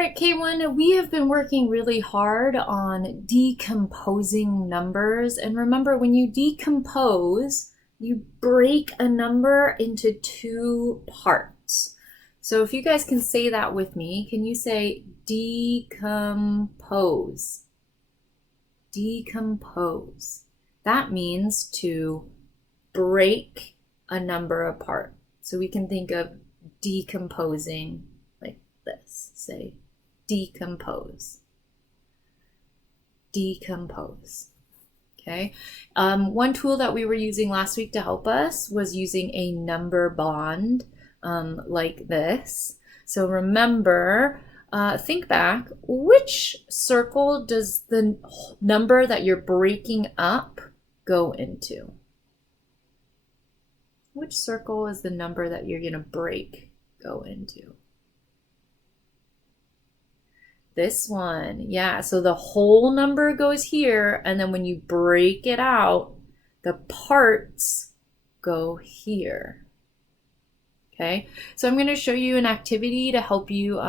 right, K1, we have been working really hard on decomposing numbers. And remember, when you decompose, you break a number into two parts. So if you guys can say that with me, can you say decompose? Decompose. That means to break a number apart. So we can think of decomposing like this. Say decompose. Decompose. Okay. One tool that we were using last week to help us was using a number bond like this. So remember, think back, which circle does the number that you're breaking up go into? Which circle is the number that you're going to break go into? This one. Yeah, so the whole number goes here, and then when you break it out, the parts go here. Okay, so I'm going to show you an activity to help you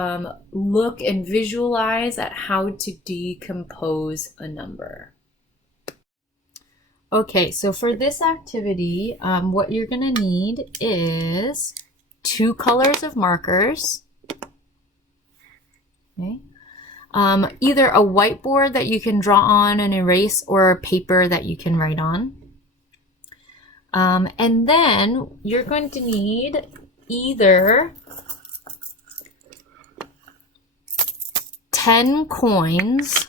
look and visualize at how to decompose a number. Okay, so for this activity, what you're going to need is 2 colors of markers. Okay. Either a whiteboard that you can draw on and erase, or a paper that you can write on. And then you're going to need either 10 coins,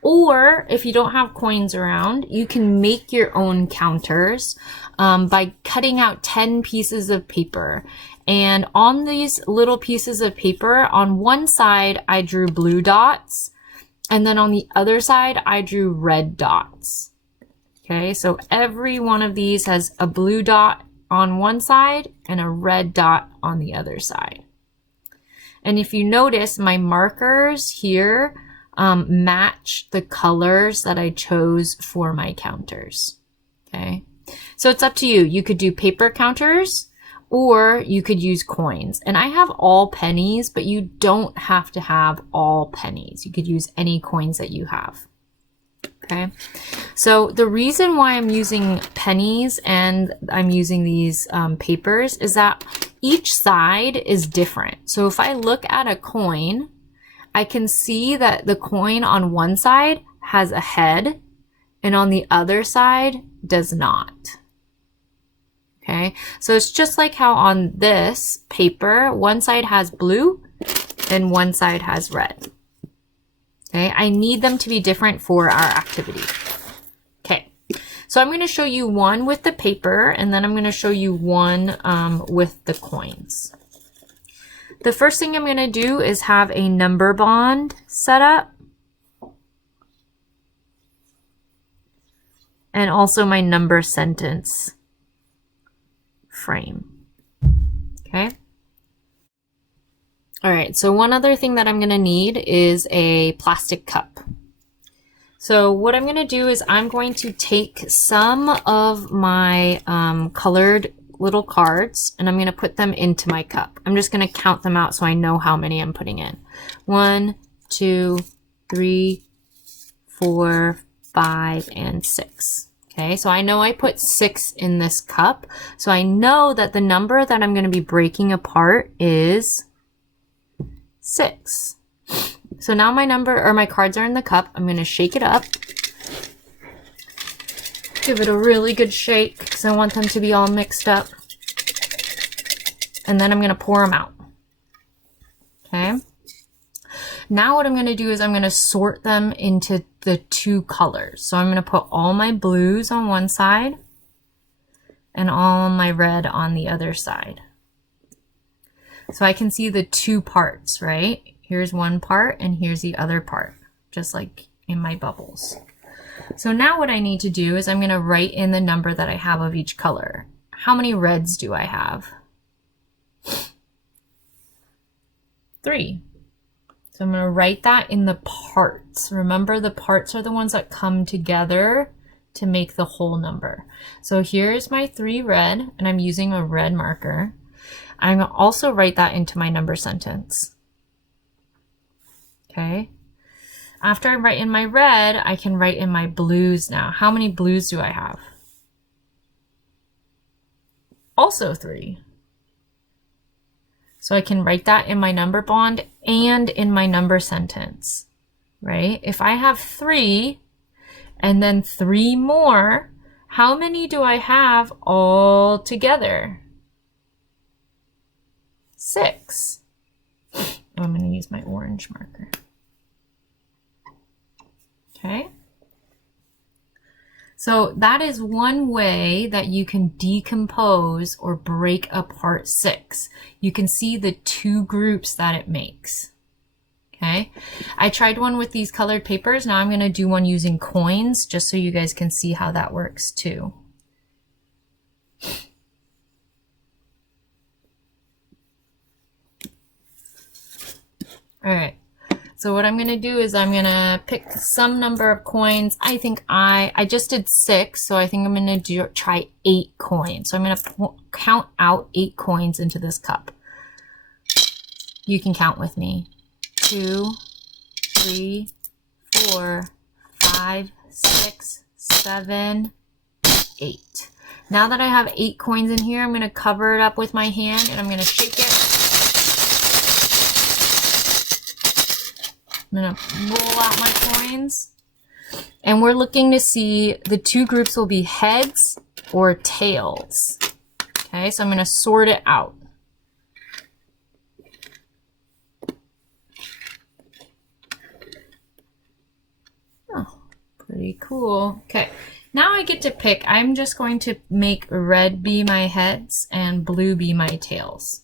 or if you don't have coins around, you can make your own counters by cutting out 10 pieces of paper. And on these little pieces of paper, on one side I drew blue dots, and then on the other side I drew red dots. Okay, so every one of these has a blue dot on one side and a red dot on the other side. And if you notice, my markers here match the colors that I chose for my counters. Okay, so it's up to you. You could do paper counters, or you could use coins. And I have all pennies, but you don't have to have all pennies. You could use any coins that you have. Okay, so the reason why I'm using pennies and I'm using these papers is that each side is different. So if I look at a coin, I can see that the coin on one side has a head and on the other side does not. Okay, so it's just like how on this paper, one side has blue and one side has red. Okay, I need them to be different for our activity. Okay, so I'm going to show you one with the paper, and then I'm going to show you one with the coins. The first thing I'm going to do is have a number bond set up, and also my number sentence frame. Okay. All right, so one other thing that I'm going to need is a plastic cup. So what I'm going to do is I'm going to take some of my colored little cards and I'm going to put them into my cup. I'm just going to count them out so I know how many I'm putting in. 1, 2, 3, 4, 5, and 6. Okay, so I know I put 6 in this cup. So I know that the number that I'm going to be breaking apart is 6. So now my number or my cards are in the cup. I'm going to shake it up. Give it a really good shake because I want them to be all mixed up. And then I'm going to pour them out. Okay. Now what I'm going to do is I'm going to sort them into the 2 colors. So I'm going to put all my blues on one side and all my red on the other side. So I can see the 2 parts, right? Here's one part and here's the other part, just like in my bubbles. So now what I need to do is I'm going to write in the number that I have of each color. How many reds do I have? 3. So I'm going to write that in the parts. Remember, the parts are the ones that come together to make the whole number. So here's my 3 red, and I'm using a red marker. I'm going to also write that into my number sentence. Okay. After I write in my red, I can write in my blues now. How many blues do I have? Also 3. So I can write that in my number bond and in my number sentence, right? If I have 3 and then 3 more, how many do I have all together? 6. I'm going to use my orange marker. Okay. So that is one way that you can decompose or break apart 6. You can see the 2 groups that it makes. Okay. I tried one with these colored papers. Now I'm going to do one using coins just so you guys can see how that works too. All right. So what I'm going to do is I'm going to pick some number of coins. I think I just did 6, so I think I'm going to try 8 coins. So I'm going to count out 8 coins into this cup. You can count with me. 2, 3, 4, 5, 6, 7, 8. Now that I have 8 coins in here, I'm going to cover it up with my hand and I'm going to shake it. I'm going to roll out my coins. And we're looking to see the 2 groups will be heads or tails. Okay, so I'm going to sort it out. Oh, pretty cool. Okay, now I get to pick. I'm just going to make red be my heads and blue be my tails.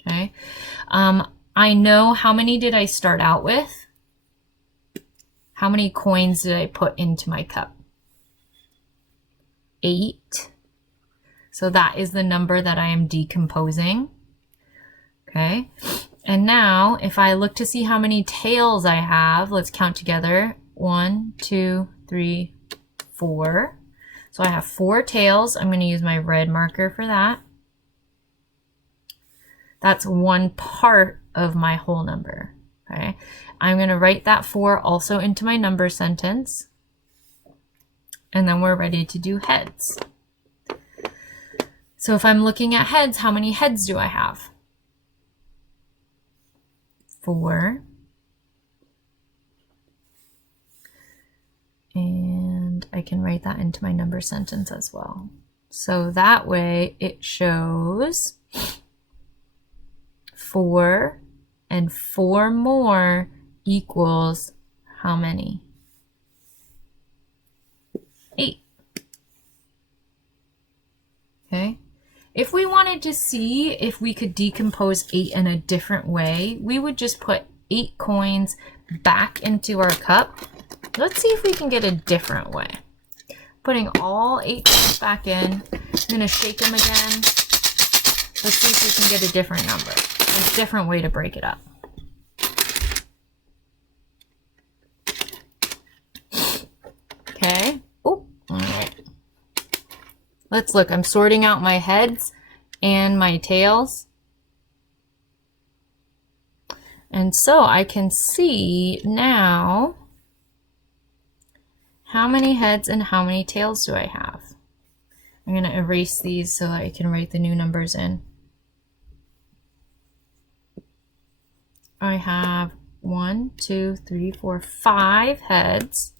Okay, I know how many did I start out with? How many coins did I put into my cup? 8. So that is the number that I am decomposing. Okay. And now if I look to see how many tails I have, let's count together. 1, 2, 3, 4. So I have 4 tails. I'm going to use my red marker for that. That's 1 part of my whole number. Okay. I'm going to write that 4 also into my number sentence. And then we're ready to do heads. So if I'm looking at heads, how many heads do I have? 4. And I can write that into my number sentence as well. So that way it shows 4 and 4 more equals how many? 8. Okay. If we wanted to see if we could decompose 8 in a different way, we would just put 8 coins back into our cup. Let's see if we can get a different way. Putting all 8 coins back in. I'm going to shake them again. Let's see if we can get a different number. A different way to break it up. Okay. Oh, all right. Let's look. I'm sorting out my heads and my tails. And so I can see now how many heads and how many tails do I have. I'm going to erase these so that I can write the new numbers in. I have 1, 2, 3, 4, 5 heads.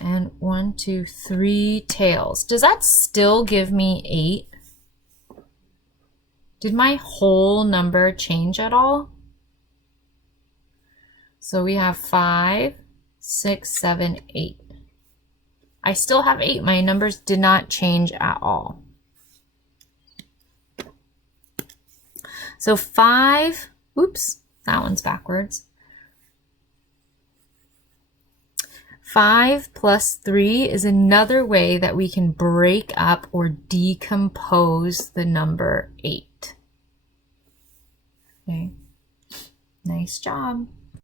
And 1, 2, 3 tails. Does that still give me 8? Did my whole number change at all? So we have 5, 6, 7, 8. I still have 8. My numbers did not change at all. So 5, oops, that one's backwards. 5 plus 3 is another way that we can break up or decompose the number 8. Okay, nice job.